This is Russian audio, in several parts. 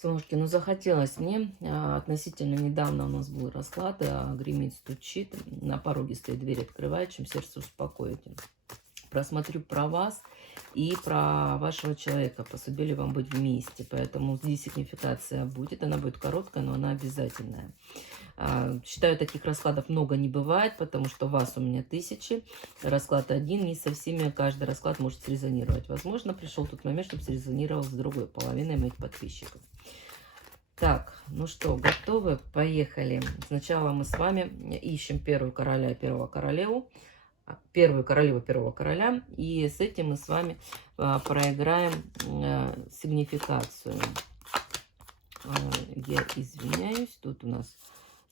Солнышки, ну захотелось мне, относительно недавно у нас был расклад, гремит, стучит, на пороге стоит, дверь открывает, чем сердце успокоить. Просмотрю про вас и про вашего человека, пособили вам быть вместе, поэтому здесь сигнификация будет, она будет короткая, но она обязательная. Считаю, таких раскладов много не бывает, потому что вас у меня тысячи, расклад один, не со всеми, каждый расклад может срезонировать. Возможно, пришел тот момент, чтобы срезонировал с другой половиной моих подписчиков. Так, ну что, готовы? Поехали. Сначала мы с вами ищем первую короля и первого королеву, первую королеву первого короля, и с этим мы с вами проиграем сигнификацию. Я извиняюсь, тут у нас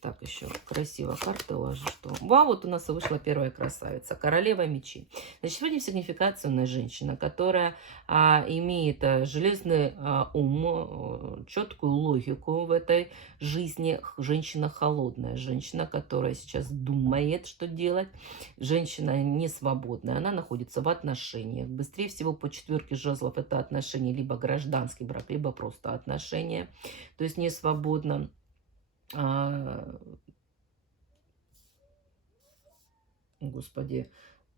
так еще красиво карты ложу, что... Вау, вот у нас и вышла первая красавица, королева мечей. Значит, сегодня сигнификация у нас женщина, которая имеет железный ум, четкую логику в этой жизни. Женщина холодная, женщина, которая сейчас думает, что делать. Женщина не свободная, она находится в отношениях. Быстрее всего по четверке жезлов это отношения, либо гражданский брак, либо просто отношения. То есть не свободна. Господи,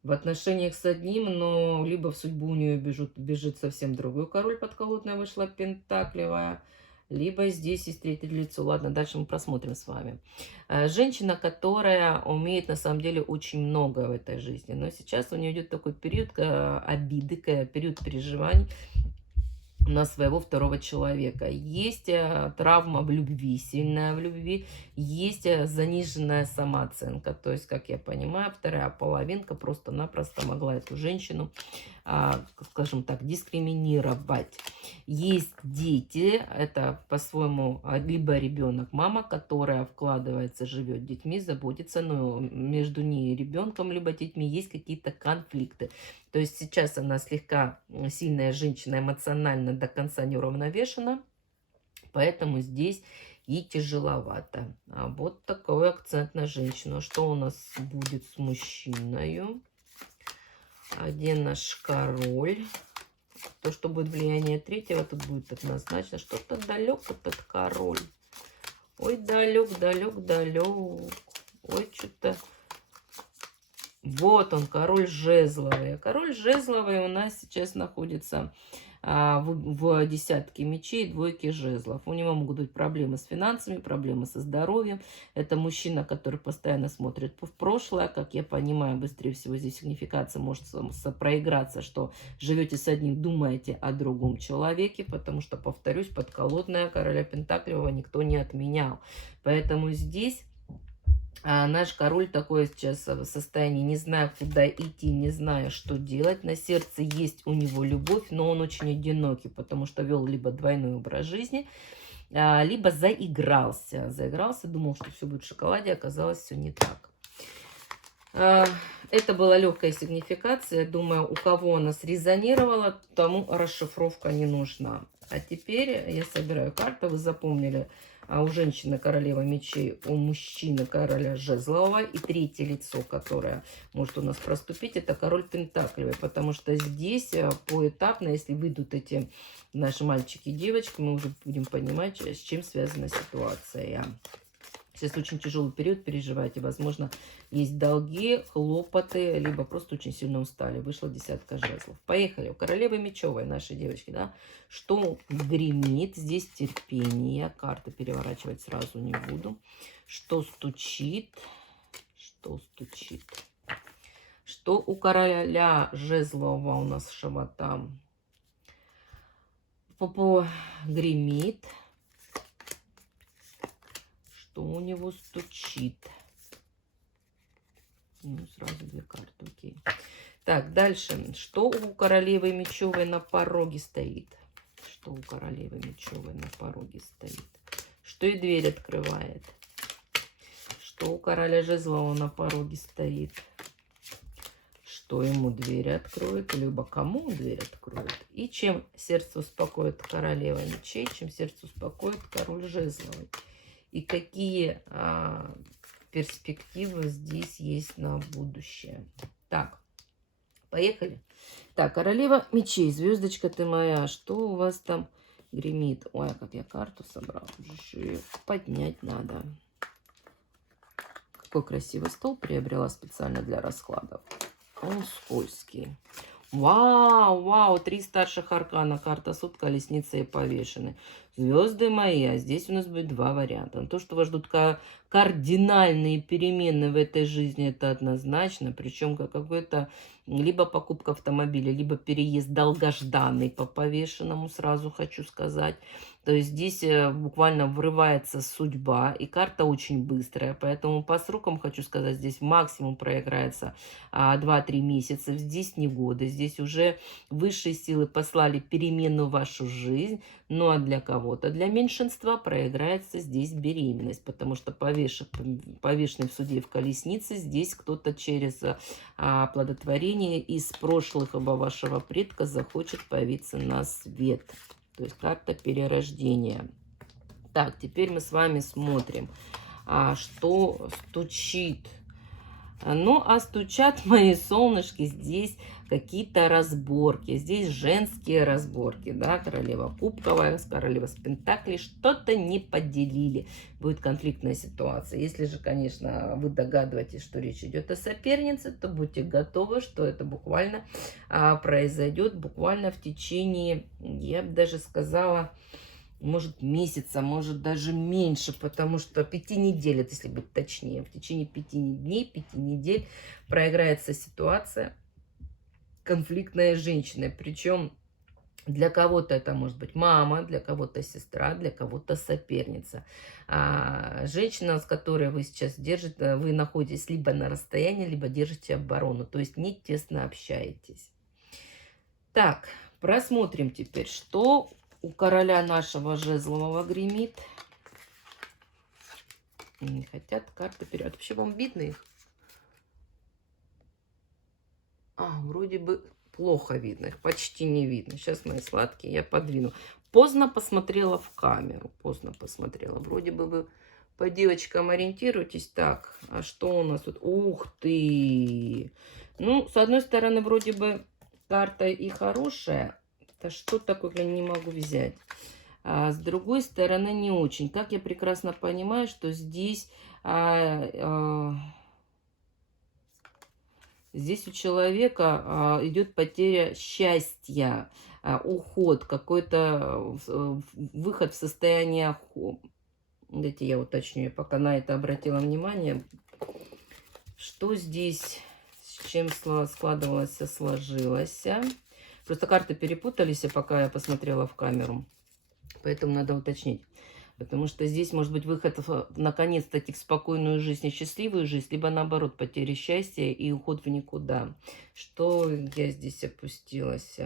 в отношениях с одним, но либо в судьбу у нее бежит совсем другой король, подколодная вышла пентаклевая, либо здесь есть третье лицо. Ладно, дальше мы просмотрим с вами. Женщина, которая умеет на самом деле очень много в этой жизни, но сейчас у нее идет такой период обиды, период переживаний на своего второго человека. Есть травма в любви, сильная в любви, есть заниженная самооценка. То есть, как я понимаю, вторая половинка просто-напросто могла эту женщину, скажем так, дискриминировать. Есть дети, это по-своему либо ребенок, мама, которая вкладывается, живет детьми, заботится, но между ней и ребенком, либо детьми есть какие-то конфликты. То есть сейчас она слегка сильная женщина, эмоционально до конца не уравновешена, поэтому здесь ей тяжеловато. А вот такой акцент на женщину. Что у нас будет с мужчиной? Где наш король? То, что будет влияние третьего, тут будет однозначно. Что-то далек этот король. Ой, далек, далек, далек. Ой, что-то... Вот он, король жезловый. Король жезловый у нас сейчас находится в десятке мечей, двойке жезлов. У него могут быть проблемы с финансами, проблемы со здоровьем. Это мужчина, который постоянно смотрит в прошлое. Как я понимаю, быстрее всего здесь сигнификация может проиграться, что живете с одним, думаете о другом человеке, потому что, повторюсь, подколодная короля Пентаклевого никто не отменял. Поэтому здесь... наш король такой сейчас в состоянии, не зная, куда идти, не зная, что делать. На сердце есть у него любовь, но он очень одинокий, потому что вел либо двойной образ жизни, либо заигрался. Заигрался, думал, что все будет в шоколаде, оказалось все не так. Это была легкая сигнификация. Думаю, у кого она срезонировала, тому расшифровка не нужна. А теперь я собираю карты. Вы запомнили, у женщины королева мечей, у мужчины короля жезлового. И третье лицо, которое может у нас проступить, это король пентаклевый. Потому что здесь поэтапно, если выйдут эти наши мальчики и девочки, мы уже будем понимать, с чем связана ситуация. Сейчас очень тяжелый период переживаете. Возможно, есть долги, хлопоты, либо просто очень сильно устали. Вышла десятка жезлов. Поехали. У королевы мечевой, нашей девочки, да? Что гремит? Здесь терпение. Карты переворачивать сразу не буду. Что стучит? Что стучит? Что у короля жезлового у нас живота? Попо гремит. Что у него стучит? Ну, сразу две карты, окей. Так, дальше. Что у королевы мечевой на пороге стоит? Что у королевы мечевой на пороге стоит? Что и дверь открывает? Что у короля жезлового на пороге стоит? Что ему дверь откроет, либо кому дверь откроет? И чем сердце успокоит королева мечей, чем сердце успокоит король жезловый? И какие перспективы здесь есть на будущее. Так, поехали. Так, королева мечей, звездочка ты моя, что у вас там гремит. Ой, как я карту собрала. Еще ее поднять надо. Какой красивый стол приобрела специально для раскладов. Он скользкий. Вау, вау, 3 старших аркана, карта суд, колесница и повешенный. Звезды мои, а здесь у нас будет 2 варианта. То, что вас ждут кардинальные перемены в этой жизни, это однозначно. Причем как какой-то либо покупка автомобиля, либо переезд долгожданный по повешенному, сразу хочу сказать. То есть здесь буквально врывается судьба, и карта очень быстрая. Поэтому по срокам хочу сказать, здесь максимум проиграется 2-3 месяца. Здесь не годы, здесь уже высшие силы послали перемену в вашу жизнь. Ну а для кого-то, для меньшинства проиграется здесь беременность, потому что повешенный в суде в колеснице, здесь кто-то через оплодотворение из прошлого вашего предка захочет появиться на свет. То есть карта перерождения. Так, теперь мы с вами смотрим, что стучит. Ну, а стучат мои солнышки здесь какие-то разборки. Здесь женские разборки, да, королева кубковая, королева с пентаклей. Что-то не поделили. Будет конфликтная ситуация. Если же, конечно, вы догадываетесь, что речь идет о сопернице, то будьте готовы, что это буквально произойдет буквально в течение, я бы даже сказала, может месяца, может даже меньше, потому что 5 недель, это если быть точнее, в течение 5 дней, 5 недель проиграется ситуация конфликтная женщина. Причем для кого-то это может быть мама, для кого-то сестра, для кого-то соперница. Женщина, с которой вы сейчас держите, вы находитесь либо на расстоянии, либо держите оборону, то есть не тесно общаетесь. Так, просмотрим теперь, что у короля нашего жезлового гремит. Не хотят карты вперед. Вообще вам видно их? Вроде бы плохо видно их, почти не видно. Сейчас, мои сладкие, я подвину. Поздно посмотрела в камеру, поздно посмотрела. Вроде бы вы по девочкам ориентируетесь. Так, а что у нас тут? Ух ты! Ну, с одной стороны, вроде бы карта и хорошая. Да что такое, я не могу взять. А с другой стороны, не очень. Как я прекрасно понимаю, что здесь... Здесь у человека идет потеря счастья, уход, какой-то выход в состояние... Дайте я уточню, я пока на это обратила внимание. Что здесь, с чем складывалось, сложилось. Просто карты перепутались, пока я посмотрела в камеру. Поэтому надо уточнить. Потому что здесь может быть выход наконец-таки в спокойную жизнь и счастливую жизнь, либо наоборот потеря счастья и уход в никуда. Что я здесь опустилась?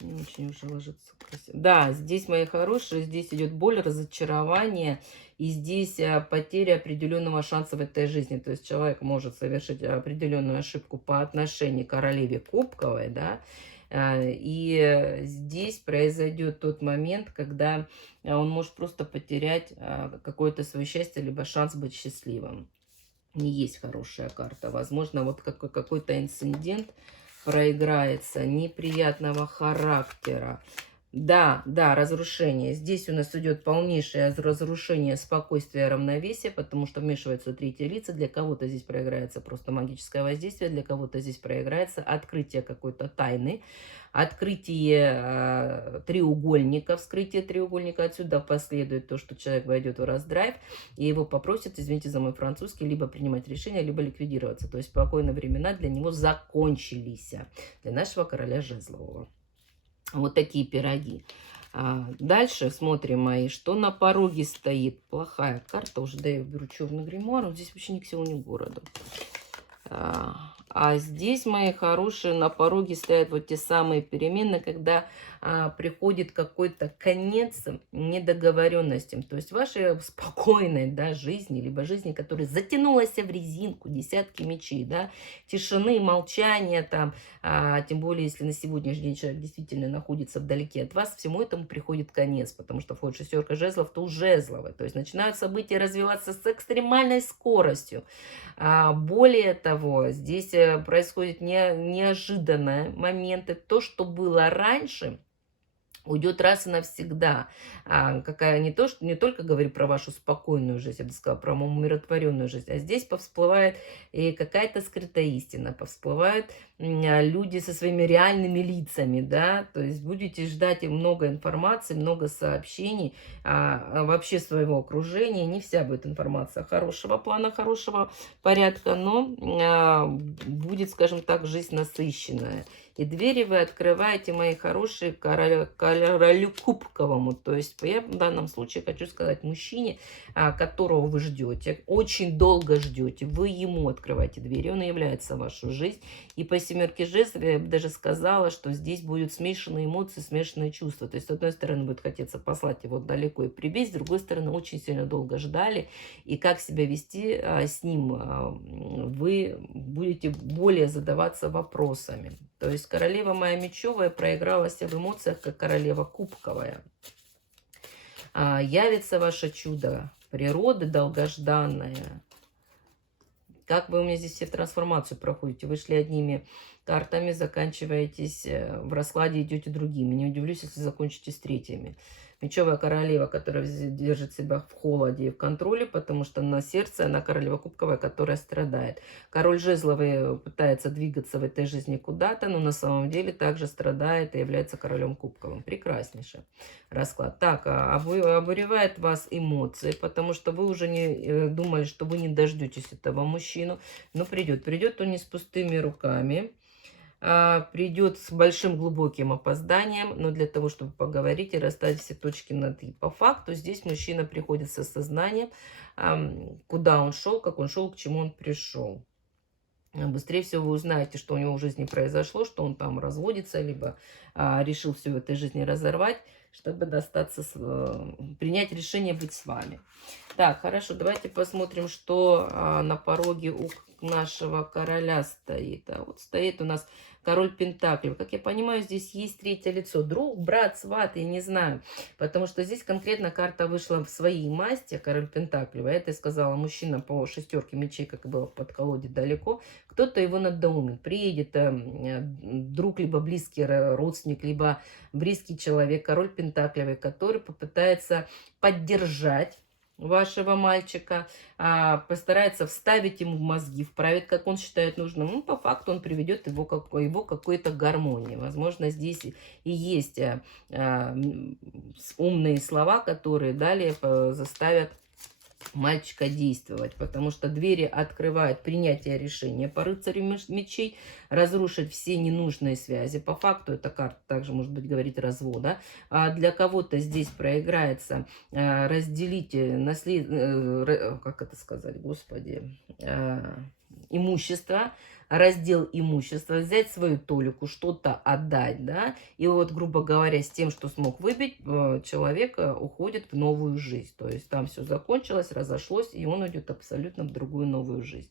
Не очень уже ложится красиво. Да, здесь, мои хорошие, здесь идет боль, разочарование. И здесь потеря определенного шанса в этой жизни. То есть человек может совершить определенную ошибку по отношению к королеве кубковой, да. И здесь произойдет тот момент, когда он может просто потерять какое-то свое счастье, либо шанс быть счастливым. Не есть хорошая карта. Возможно, вот какой-то инцидент проиграется неприятного характера. Да, разрушение. Здесь у нас идет полнейшее разрушение спокойствия, равновесия, потому что вмешиваются третьи лица. Для кого-то здесь проиграется просто магическое воздействие, для кого-то здесь проиграется открытие какой-то тайны, открытие треугольника, вскрытие треугольника. Отсюда последует то, что человек войдет в раздрайв, и его попросят, извините за мой французский, либо принимать решение, либо ликвидироваться. То есть спокойные времена для него закончились, для нашего короля жезлового. Вот такие пироги. Дальше смотрим мои, что на пороге стоит. Плохая карта, уже да, я беру черный гримуар. Здесь вообще ни к селу, ни к городу. А здесь, мои хорошие, на пороге стоят вот те самые перемены, когда приходит какой-то конец недоговоренностям. То есть вашей спокойной, да, жизни, либо жизни, которая затянулась в резинку, десятки мечей, да, тишины, молчания там, тем более, если на сегодняшний день человек действительно находится вдалеке от вас, всему этому приходит конец, потому что входит шестерка жезлов, то жезловая. То есть начинают события развиваться с экстремальной скоростью. Более того, здесь происходят неожиданные моменты. То, что было раньше, уйдет раз и навсегда. Какая не то, что не только говорит про вашу спокойную жизнь, я бы сказала, про умиротворенную жизнь, а здесь повсплывает и какая-то скрытая истина, повсплывают люди со своими реальными лицами, да, то есть будете ждать и много информации, много сообщений, вообще своего окружения, не вся будет информация хорошего плана, хорошего порядка, но будет, скажем так, жизнь насыщенная. И двери вы открываете, мои хорошие, королю кубковому. То есть я в данном случае хочу сказать мужчине, которого вы ждете, очень долго ждете, вы ему открываете двери, он является в вашу жизнь. И по семерке жезлов я бы даже сказала, что здесь будут смешанные эмоции, смешанные чувства. То есть с одной стороны будет хотеться послать его далеко и прибить, с другой стороны очень сильно долго ждали. И как себя вести с ним, вы будете более задаваться вопросами. То есть королева моя мечевая проиграла себя в эмоциях, как королева кубковая. Явится ваше чудо природы долгожданное. Как вы у меня здесь все трансформацию проходите? Вы шли одними картами, заканчиваетесь в раскладе, идете другими. Не удивлюсь, если закончите с третьими. Мечевая королева, которая держит себя в холоде и в контроле, потому что на сердце она королева кубковая, которая страдает. Король жезловый пытается двигаться в этой жизни куда-то, но на самом деле также страдает и является королем кубковым. Прекраснейший расклад. Так, обуревает вас эмоции, потому что вы уже не думали, что вы не дождетесь этого мужчину, но придет. Придет он не с пустыми руками. Придет с большим глубоким опозданием, но для того, чтобы поговорить и расставить все точки над «и». По факту здесь мужчина приходит с осознанием, куда он шел, как он шел, к чему он пришел. Быстрее всего вы узнаете, что у него в жизни произошло, что он там разводится, либо решил все в этой жизни разорвать, чтобы принять решение быть с вами. Так, хорошо, давайте посмотрим, что на пороге у нашего короля стоит. Вот стоит у нас король Пентаклей. Как я понимаю, здесь есть третье лицо. Друг, брат, сват, я не знаю. Потому что здесь конкретно карта вышла в своей масти, король Пентаклей. Это я сказала, мужчина по шестерке мечей, как и было под колоде далеко. Кто-то его надоумит. Приедет друг, либо близкий родственник, либо близкий человек, король Пентаклевый, который попытается поддержать вашего мальчика, постарается вставить ему в мозги, вправить, как он считает нужным. Ну, по факту он приведет его к какой-то гармонии. Возможно, здесь и есть умные слова, которые далее заставят мальчика действовать, потому что двери открывают принятие решения по рыцарю мечей, разрушить все ненужные связи. По факту эта карта также может быть говорить развода. Для кого-то здесь проиграется разделить как это сказать, господи, имущество, раздел имущества, взять свою толику, что-то отдать, да, и вот, грубо говоря, с тем, что смог выбить, человек уходит в новую жизнь, то есть там все закончилось, разошлось, и он идет абсолютно в другую новую жизнь.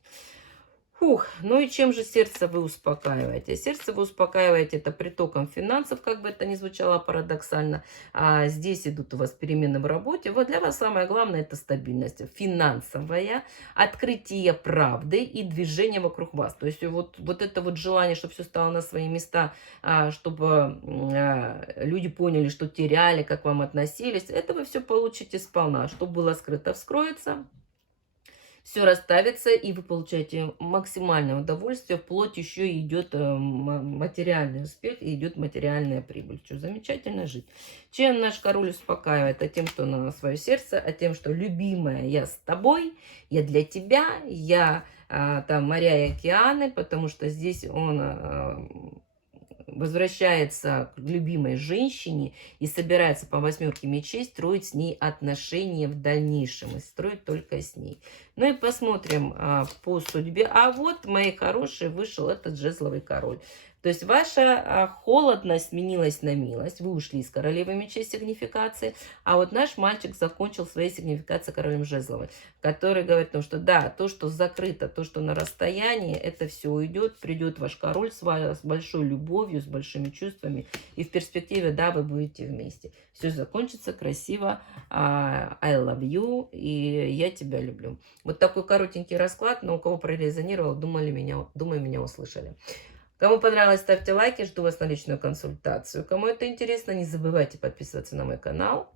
Фух, ну и чем же сердце вы успокаиваете? Сердце вы успокаиваете это притоком финансов, как бы это ни звучало парадоксально. Здесь идут у вас перемены в работе. Вот для вас самое главное это стабильность финансовая, открытие правды и движение вокруг вас. То есть вот это вот желание, чтобы все стало на свои места, чтобы люди поняли, что теряли, как вам относились, это вы все получите сполна. Что было скрыто, вскроется. Все расставится, и вы получаете максимальное удовольствие. Вплоть еще идет материальный успех, и идет материальная прибыль. Что, замечательно жить. Чем наш король успокаивает? А тем, что на свое сердце, а тем, что любимая, я с тобой, я для тебя, я там моря и океаны, потому что здесь он возвращается к любимой женщине и собирается по восьмерке мечей строить с ней отношения в дальнейшем. И строить только с ней. Ну и посмотрим по судьбе. А вот, мои хорошие, вышел этот жезловый король. То есть ваша холодность сменилась на милость. Вы ушли из королевы мечей сигнификации. А вот наш мальчик закончил своей сигнификацией королем жезловой. Который говорит о том, что да, то, что закрыто, то, что на расстоянии, это все уйдет. Придет ваш король с большой любовью, с большими чувствами. И в перспективе, да, вы будете вместе. Все закончится красиво. I love you. И я тебя люблю. Вот такой коротенький расклад. Но у кого прорезонировал, думаю, меня услышали. Кому понравилось, ставьте лайки, жду вас на личную консультацию. Кому это интересно, не забывайте подписываться на мой канал.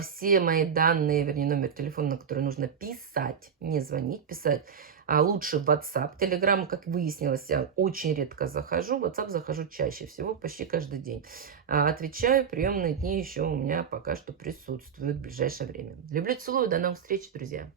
Все мои данные, вернее, номер телефона, на который нужно писать, не звонить, писать, а лучше в WhatsApp. Telegram, как выяснилось, я очень редко захожу. В WhatsApp захожу чаще всего, почти каждый день. Отвечаю, приемные дни еще у меня пока что присутствуют в ближайшее время. Люблю, целую, до новых встреч, друзья.